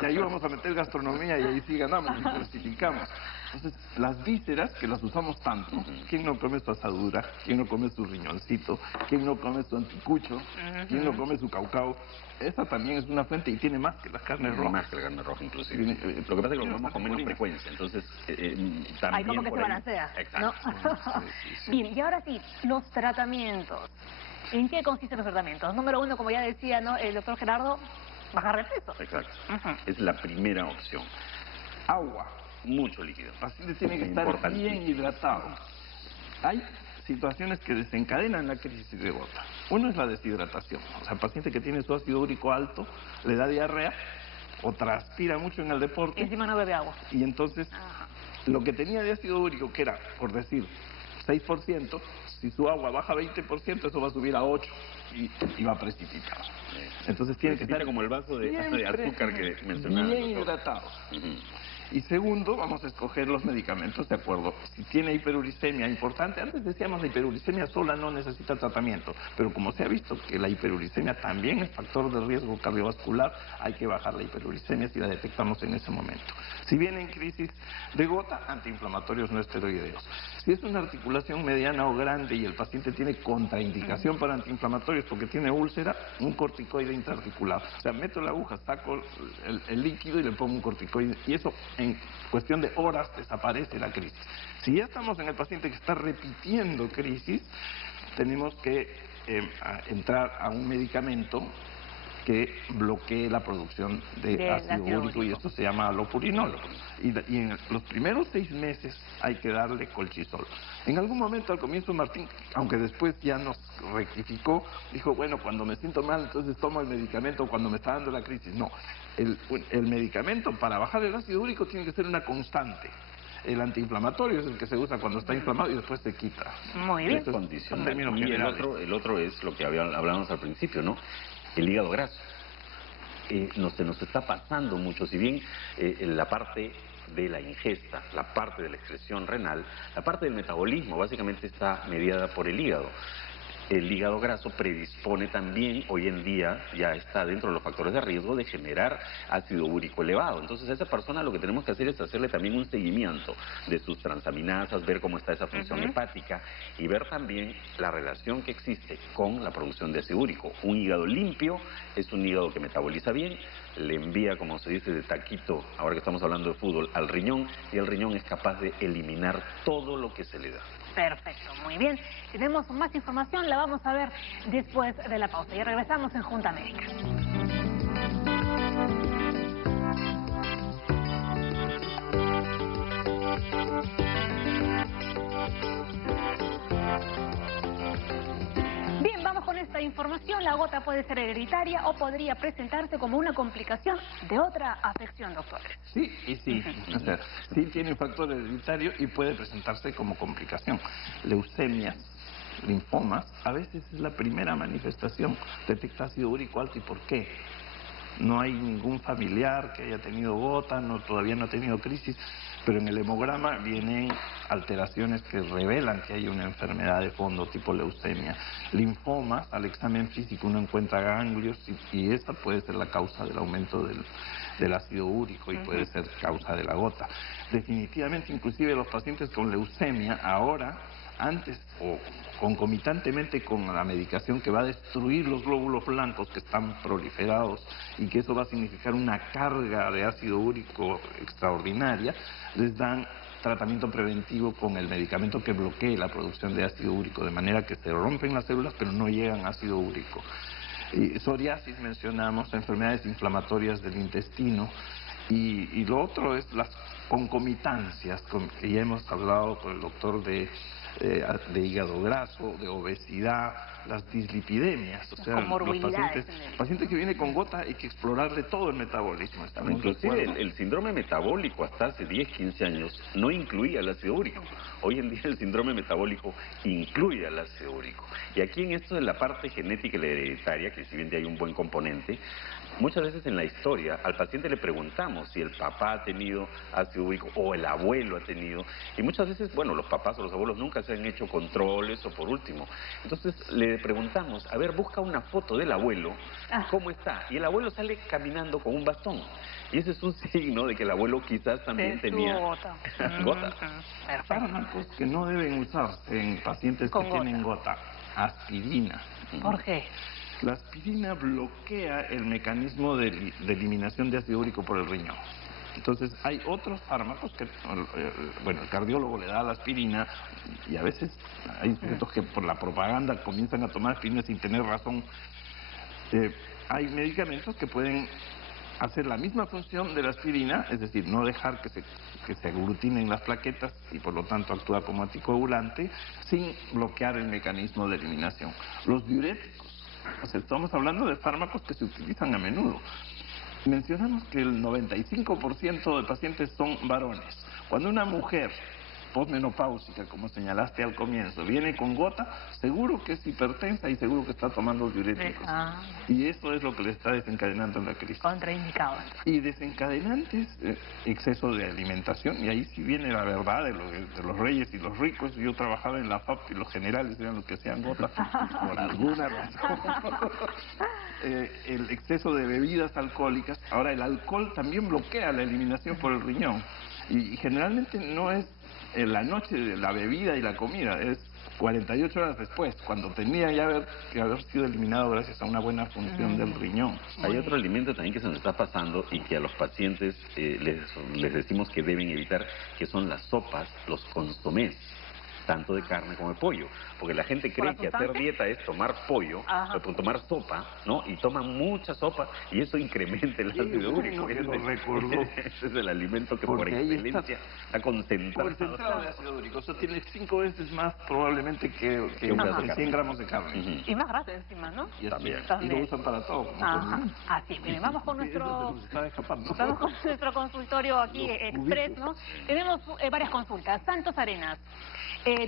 Y ahí vamos a meter gastronomía y ahí sí ganamos, diversificamos. Entonces, las vísceras, que las usamos tanto, ¿quién no come su asadura? ¿Quién no come su riñoncito? ¿Quién no come su anticucho? ¿Quién no come su caucao? Esa también es una fuente y tiene más que las carnes rojas. Más que la carne roja, inclusive. Lo que pasa es que lo comemos con menos frecuencia, entonces también Ahí como que se balancea, ¿no? Bien, y ahora sí, los tratamientos. ¿En qué consisten los tratamientos? Número 1, como ya decía, ¿no? El doctor Gerardo, bajar de peso. Exacto. Es la primera opción. Agua. Mucho líquido. El paciente tiene que estar bien hidratado. Hay situaciones que desencadenan la crisis de gota. Uno es la deshidratación. O sea, el paciente que tiene su ácido úrico alto le da diarrea o transpira mucho en el deporte. Encima no bebe agua. Y entonces, lo que tenía de ácido úrico, que era, por decir, 6%, si su agua baja 20%, eso va a subir a 8% y va a precipitar. Entonces tiene que estar como el vaso de azúcar que mencionaba. Bien hidratado. Y segundo, vamos a escoger los medicamentos de acuerdo. Si tiene hiperuricemia importante, antes decíamos la hiperuricemia sola no necesita tratamiento, pero como se ha visto que la hiperuricemia también es factor de riesgo cardiovascular, hay que bajar la hiperuricemia si la detectamos en ese momento. Si viene en crisis de gota, antiinflamatorios no esteroideos. Si es una articulación mediana o grande y el paciente tiene contraindicación para antiinflamatorios porque tiene úlcera, un corticoide intraarticular. O sea, meto la aguja, saco el líquido y le pongo un corticoide. Y eso en cuestión de horas desaparece la crisis. Si ya estamos en el paciente que está repitiendo crisis, tenemos que entrar a un medicamento que bloquee la producción de ácido úrico y esto se llama alopurinol. Y en los primeros 6 meses hay que darle colchicol. En algún momento al comienzo Martín, aunque después ya nos rectificó, dijo, bueno, cuando me siento mal entonces tomo el medicamento cuando me está dando la crisis. No, el medicamento para bajar el ácido úrico tiene que ser una constante. El antiinflamatorio es el que se usa cuando está inflamado y después se quita. Muy bien. Y el otro es lo que hablábamos al principio, ¿no? El hígado graso. Se nos está pasando mucho, si bien la parte de la ingesta, la parte de la excreción renal, la parte del metabolismo básicamente está mediada por el hígado. el hígado graso predispone también, hoy en día ya está dentro de los factores de riesgo de generar ácido úrico elevado. Entonces a esa persona lo que tenemos que hacer es hacerle también un seguimiento de sus transaminasas, ver cómo está esa función hepática y ver también la relación que existe con la producción de ácido úrico. Un hígado limpio es un hígado que metaboliza bien, le envía, como se dice, de taquito, ahora que estamos hablando de fútbol, al riñón, y el riñón es capaz de eliminar todo lo que se le da. Perfecto, muy bien. Tenemos más información, la vamos a ver después de la pausa. Ya regresamos en Junta Médica. Bien, vamos con esta información. La gota puede ser hereditaria o podría presentarse como una complicación de otra afección, doctor. Sí y sí. O sea, sí tiene un factor hereditario y puede presentarse como complicación. Leucemias, linfomas, a veces es la primera manifestación. Detecta ácido úrico alto. ¿Y por qué? No hay ningún familiar que haya tenido gota, todavía no ha tenido crisis, pero en el hemograma vienen alteraciones que revelan que hay una enfermedad de fondo tipo leucemia. Linfomas, al examen físico uno encuentra ganglios y esa puede ser la causa del aumento del ácido úrico y puede ser causa de la gota. Definitivamente, inclusive los pacientes con leucemia ahora, antes o concomitantemente con la medicación que va a destruir los glóbulos blancos que están proliferados y que eso va a significar una carga de ácido úrico extraordinaria, les dan tratamiento preventivo con el medicamento que bloquee la producción de ácido úrico, de manera que se rompen las células pero no llegan ácido úrico. Y psoriasis mencionamos, enfermedades inflamatorias del intestino, y lo otro es las concomitancias, que ya hemos hablado con el doctor de hígado graso, de obesidad, las dislipidemias, o sea, los pacientes que vienen con gota hay que explorarle todo el metabolismo. Inclusive el síndrome metabólico hasta hace 10, 15 años no incluía el ácido úrico. Hoy en día el síndrome metabólico incluye el ácido úrico. Y aquí en esto de la parte genética y la hereditaria, que si bien hay un buen componente, muchas veces en la historia al paciente le preguntamos si el papá ha tenido ácido úrico o el abuelo ha tenido, y muchas veces, bueno, los papás o los abuelos nunca se han hecho controles o por último. Entonces le preguntamos, a ver, busca una foto del abuelo, ¿cómo está? Y el abuelo sale caminando con un bastón. Y ese es un signo de que el abuelo quizás también tenía gota. Fármacos que no deben usarse en pacientes que tienen gota. Aspirina. ¿Por qué? La aspirina bloquea el mecanismo de eliminación de ácido úrico por el riñón. Entonces hay otros fármacos que, bueno, el cardiólogo le da la aspirina y a veces hay sujetos que por la propaganda comienzan a tomar aspirina sin tener razón. Hay medicamentos que pueden hacer la misma función de la aspirina, es decir, no dejar que se aglutinen las plaquetas y por lo tanto actúa como anticoagulante sin bloquear el mecanismo de eliminación. Los diuréticos, o sea, estamos hablando de fármacos que se utilizan a menudo. Mencionamos que el 95% de pacientes son varones. Cuando una mujer posmenopáusica, como señalaste al comienzo, viene con gota, seguro que es hipertensa y seguro que está tomando diuréticos. Y eso es lo que le está desencadenando en la crisis. Contraindicado. Y desencadenantes, exceso de alimentación, y ahí sí viene la verdad de los reyes y los ricos. Yo trabajaba en la FAP y los generales eran los que hacían gotas por alguna razón. El exceso de bebidas alcohólicas. Ahora, el alcohol también bloquea la eliminación por el riñón. Y generalmente no es en la noche de la bebida y la comida, es 48 horas después, cuando tenía ya que haber sido eliminado gracias a una buena función del riñón. Hay otro alimento también que se nos está pasando y que a los pacientes les decimos que deben evitar, que son las sopas, los consomés, tanto de carne como de pollo, porque la gente cree que hacer dieta es tomar pollo, tomar sopa, ¿no? Y toman mucha sopa y eso incrementa el ácido úrico. Ese es el alimento que por excelencia está concentrado de ácido úrico. Eso tiene 5 veces más probablemente que 100 gramos de carne. Y más grasa encima, ¿no? Y también. Y lo usan para todo. Así, bien, vamos con nuestro consultorio aquí express, ¿no? Tenemos varias consultas. Santos Arenas.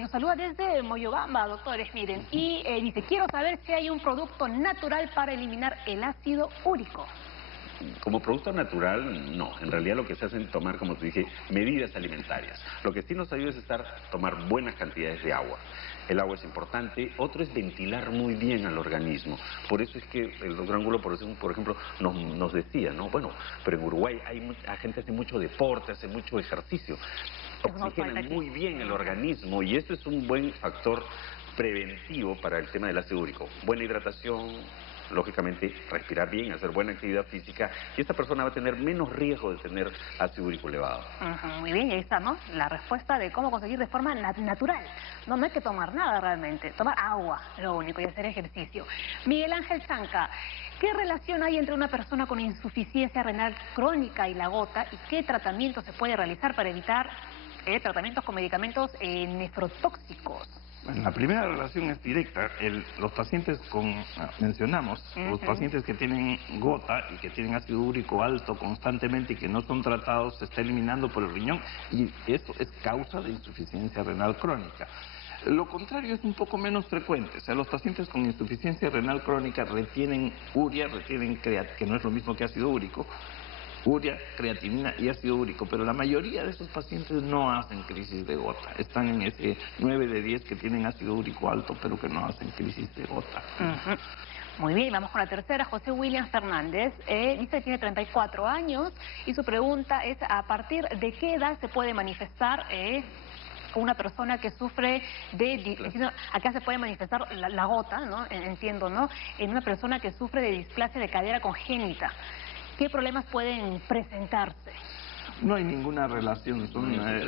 Nos saluda desde Moyobamba, doctores, miren, y dice, quiero saber si hay un producto natural para eliminar el ácido úrico. Como producto natural, no. En realidad lo que se hace es tomar, como te dije, medidas alimentarias. Lo que sí nos ayuda es tomar buenas cantidades de agua. El agua es importante. Otro es ventilar muy bien al organismo. Por eso es que el doctor Angulo, por ejemplo, nos decía, ¿no? Bueno, pero en Uruguay la gente hace mucho deporte, hace mucho ejercicio. Oxigena muy bien el organismo y eso es un buen factor preventivo para el tema del ácido úrico. Buena hidratación, lógicamente respirar bien, hacer buena actividad física, y esta persona va a tener menos riesgo de tener ácido úrico elevado. Muy bien, y ahí está, ¿no? La respuesta de cómo conseguir de forma natural. No hay que tomar nada realmente, tomar agua, lo único, y hacer ejercicio. Miguel Ángel Chanca, ¿qué relación hay entre una persona con insuficiencia renal crónica y la gota, y qué tratamiento se puede realizar para evitar tratamientos con medicamentos nefrotóxicos? Bueno, la primera relación es directa. Los pacientes mencionamos, los pacientes que tienen gota y que tienen ácido úrico alto constantemente y que no son tratados, se está eliminando por el riñón, y eso es causa de insuficiencia renal crónica. Lo contrario es un poco menos frecuente. O sea, los pacientes con insuficiencia renal crónica retienen urea, retienen que no es lo mismo que ácido úrico, urea, creatinina y ácido úrico, pero la mayoría de esos pacientes no hacen crisis de gota. Están en ese 9 de 10 que tienen ácido úrico alto, pero que no hacen crisis de gota. Muy bien, vamos con la tercera. José William Fernández dice que tiene 34 años y su pregunta es: ¿a partir de qué edad se puede manifestar una persona que sufre acá se puede manifestar la gota, ¿no? Entiendo, ¿no? En una persona que sufre de displasia de cadera congénita? ¿Qué problemas pueden presentarse? No hay ninguna relación.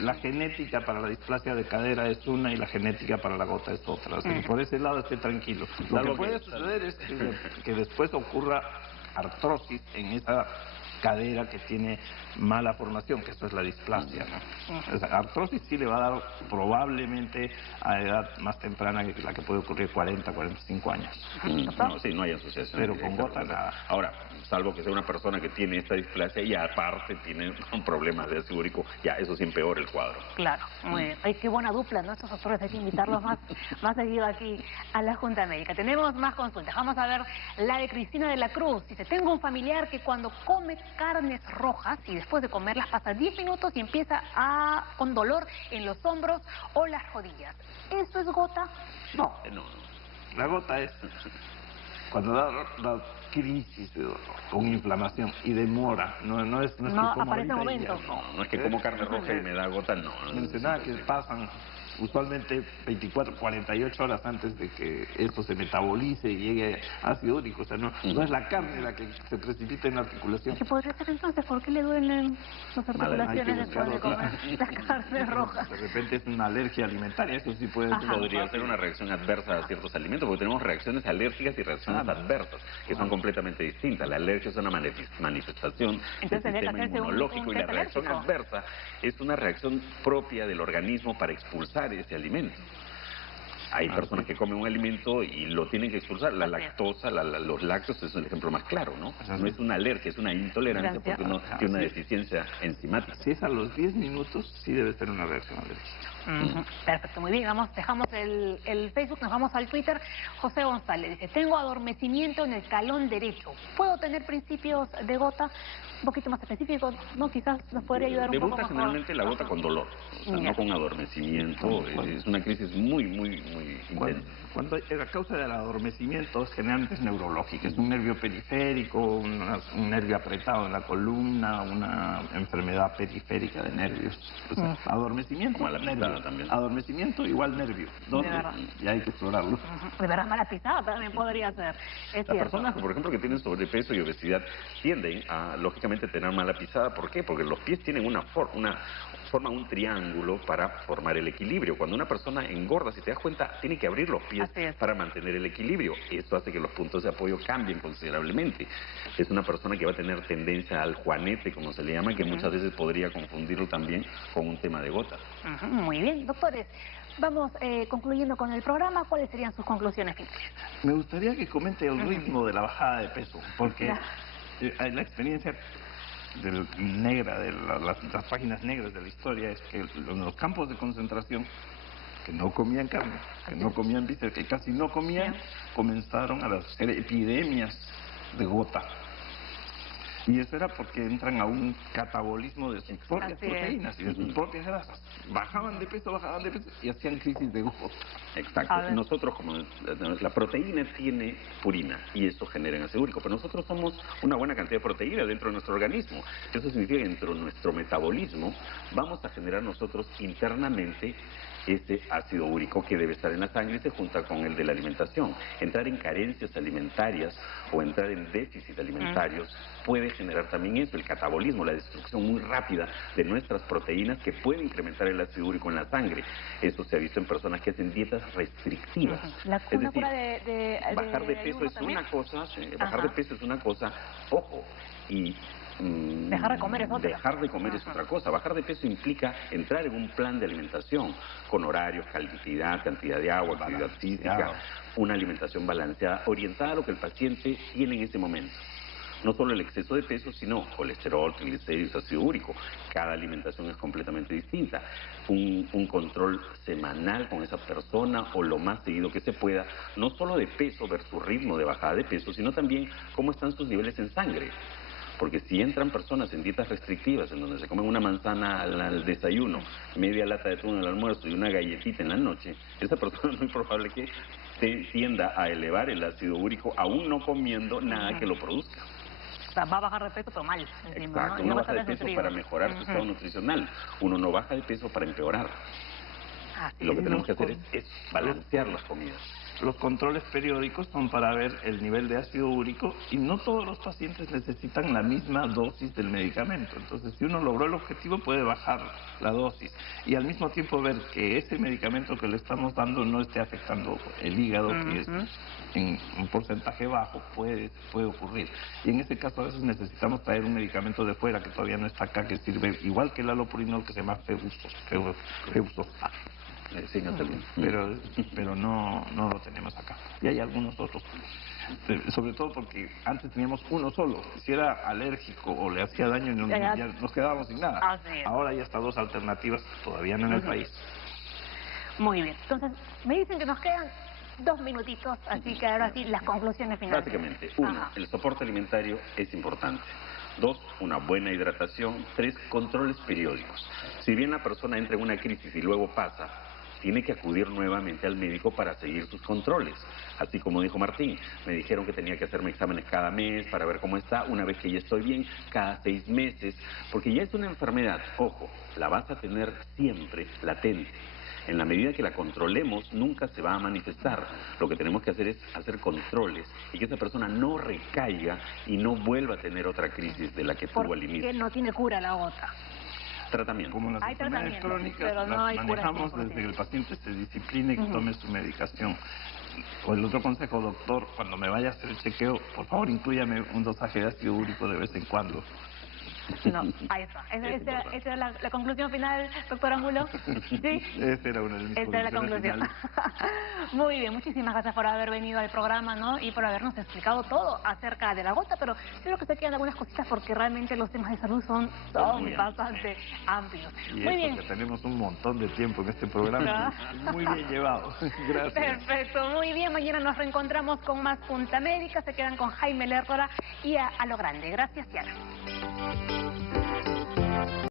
La genética para la displasia de cadera es una y la genética para la gota es otra. O sea, por ese lado esté tranquilo. Lo que puede suceder es que después ocurra artrosis en esa cadera que tiene mala formación, que eso es la displasia, ¿no? O sea, artrosis sí le va a dar probablemente a edad más temprana que la que puede ocurrir 40, 45 años. No, sí, no hay asociación. Pero con gota nada. Ahora, salvo que sea una persona que tiene esta displasia y aparte tiene problemas de ácido úrico, ya eso sí empeora el cuadro. Claro, muy bien. Ay, qué buena dupla, ¿no? Estos doctores hay que invitarlos más seguido aquí a la Junta Médica. Tenemos más consultas. Vamos a ver la de Cristina de la Cruz. Dice: tengo un familiar que cuando come carnes rojas y después de comerlas pasa 10 minutos y empieza con dolor en los hombros o las rodillas. ¿Eso es gota? No. La gota es cuando da crisis con inflamación y demora. No es que como aparece un momento. No es que como carne roja y me da gota, no. Mencionaba que pasan usualmente 24, 48 horas antes de que esto se metabolice y llegue ácido úrico. O sea, no es la carne la que se precipita en la articulación. ¿Qué podría ser entonces? ¿Por qué le duelen las articulaciones después de comer la carne roja? De repente es una alergia alimentaria, eso sí puede ser. Podría ser una reacción adversa a ciertos alimentos, porque tenemos reacciones alérgicas y reacciones adversas, que son completamente distintas. La alergia es una manifestación del sistema inmunológico y la reacción adversa es una reacción propia del organismo para expulsar ese alimento. Hay personas que comen un alimento y lo tienen que expulsar. La lactosa, los lácteos es el ejemplo más claro, ¿no? No es una alergia, es una intolerancia porque uno tiene una deficiencia enzimática. Si es a los 10 minutos, sí debe ser una reacción alérgica. Perfecto, muy bien. Dejamos el Facebook, nos vamos al Twitter. José González dice: tengo adormecimiento en el talón derecho. ¿Puedo tener principios de gota? Un poquito más específico, ¿no? Quizás nos podría ayudar un poco mejor. Generalmente la gota con dolor, o sea, no con adormecimiento. Es una crisis muy intensa. Cuando la causa del adormecimiento generalmente es neurológica, es un nervio periférico, un nervio apretado en la columna, una enfermedad periférica de nervios. O sea, adormecimiento, como la nervio también. Adormecimiento igual nervio. ¿Dónde? Y hay que explorarlo. De verdad, mala pisada también podría ser. Las personas, por ejemplo, que tienen sobrepeso y obesidad tienden a, lógicamente, tener mala pisada. ¿Por qué? Porque los pies tienen forman un triángulo para formar el equilibrio. Cuando una persona engorda, si te das cuenta, tiene que abrir los pies para mantener el equilibrio. Esto hace que los puntos de apoyo cambien considerablemente. Es una persona que va a tener tendencia al juanete, como se le llama, que muchas veces podría confundirlo también con un tema de gota. Muy bien, doctores. Vamos concluyendo con el programa. ¿Cuáles serían sus conclusiones finales? Me gustaría que comente el ritmo de la bajada de peso, porque la experiencia negra de las páginas negras de la historia es que en los campos de concentración, que no comían carne, que no comían bíceps, que casi no comían, comenzaron a hacer epidemias de gota. Y eso era porque entran a un catabolismo de sus propias Así es. proteínas y de sus propias grasas. Bajaban de peso y hacían crisis de gota. Exacto. A ver. Nosotros, como la proteína tiene purina y eso genera ácido úrico, pero nosotros somos una buena cantidad de proteína dentro de nuestro organismo. Eso significa que dentro de nuestro metabolismo vamos a generar nosotros internamente ese ácido úrico que debe estar en la sangre y se junta con el de la alimentación. Entrar en carencias alimentarias o entrar en déficit alimentarios puede generar también eso, el catabolismo, la destrucción muy rápida de nuestras proteínas que puede incrementar el ácido úrico en la sangre. Eso se ha visto en personas que hacen dietas restrictivas. La Es decir, cura de bajar de peso ayuno es también. una cosa, bajar de peso es una cosa, ojo, y Dejar de comer es otra. dejar de comer es otra cosa. Bajar de peso implica entrar en un plan de alimentación con horarios, cantidad de agua, actividad física, una alimentación balanceada, orientada a lo que el paciente tiene en ese momento. No solo el exceso de peso, sino colesterol, triglicéridos, ácido úrico. Cada alimentación es completamente distinta. Un control semanal con esa persona o lo más seguido que se pueda, no solo de peso, ver su ritmo de bajada de peso, sino también cómo están sus niveles en sangre. Porque si entran personas en dietas restrictivas, en donde se comen una manzana al desayuno, media lata de atún al almuerzo y una galletita en la noche, esa persona es muy probable que tienda a elevar el ácido úrico, aún no comiendo nada que lo produzca. O sea, va a bajar de peso, pero mal. Encima, Exacto, ¿no? Y uno no va a baja de estar peso desnutrido. para mejorar su estado nutricional, uno no baja de peso para empeorar. Así Y lo que es. tenemos que hacer es balancear las comidas. Los controles periódicos son para ver el nivel de ácido úrico y no todos los pacientes necesitan la misma dosis del medicamento. Entonces, si uno logró el objetivo, puede bajar la dosis y al mismo tiempo ver que ese medicamento que le estamos dando no esté afectando el hígado, que es en un porcentaje bajo, puede ocurrir. Y en ese caso, a veces necesitamos traer un medicamento de fuera que todavía no está acá, que sirve igual que el alopurinol, que se llama Febuxostat. Sí, no también. Pero no lo tenemos acá. Y hay algunos otros. Sobre todo porque antes teníamos uno solo. Si era alérgico o le hacía daño, ya nos quedábamos sin nada. Así es. Ahora ya está 2 alternativas, todavía no en el país. Muy bien. Entonces, me dicen que nos quedan 2 minutitos, así que ahora sí, las conclusiones finales. Básicamente, 1, el soporte alimentario es importante. 2, una buena hidratación. 3, controles periódicos. Si bien la persona entra en una crisis y luego pasa, tiene que acudir nuevamente al médico para seguir sus controles. Así como dijo Martín, me dijeron que tenía que hacerme exámenes cada mes para ver cómo está, una vez que ya estoy bien, cada 6 meses, porque ya es una enfermedad, ojo, la vas a tener siempre latente. En la medida que la controlemos, nunca se va a manifestar. Lo que tenemos que hacer es hacer controles y que esa persona no recaiga y no vuelva a tener otra crisis de la que tuvo al inicio. Porque no tiene cura la gota. Tratamiento. Como las Hay enfermedades tratamiento, crónicas, pero no las hay cura manejamos 100%. desde que el paciente se discipline y que tome su medicación. O el otro consejo, doctor, cuando me vaya a hacer el chequeo, por favor inclúyame un dosaje de ácido úrico de vez en cuando. No, ahí está. Esa era la conclusión final, doctor Angulo. ¿Sí? Esa era una de mis Esa era la conclusiones conclusión. finales. Muy bien, muchísimas gracias por haber venido al programa, ¿no? Y por habernos explicado todo acerca de la gota, pero yo creo que se quedan algunas cositas porque realmente los temas de salud son muy bastante amplios. Y Muy eso bien. que tenemos un montón de tiempo en este programa, muy bien llevado. Gracias. Perfecto, muy bien. Mañana nos reencontramos con más Punta Médica. Se quedan con Jaime Lertora y a lo grande. Gracias, Tiana.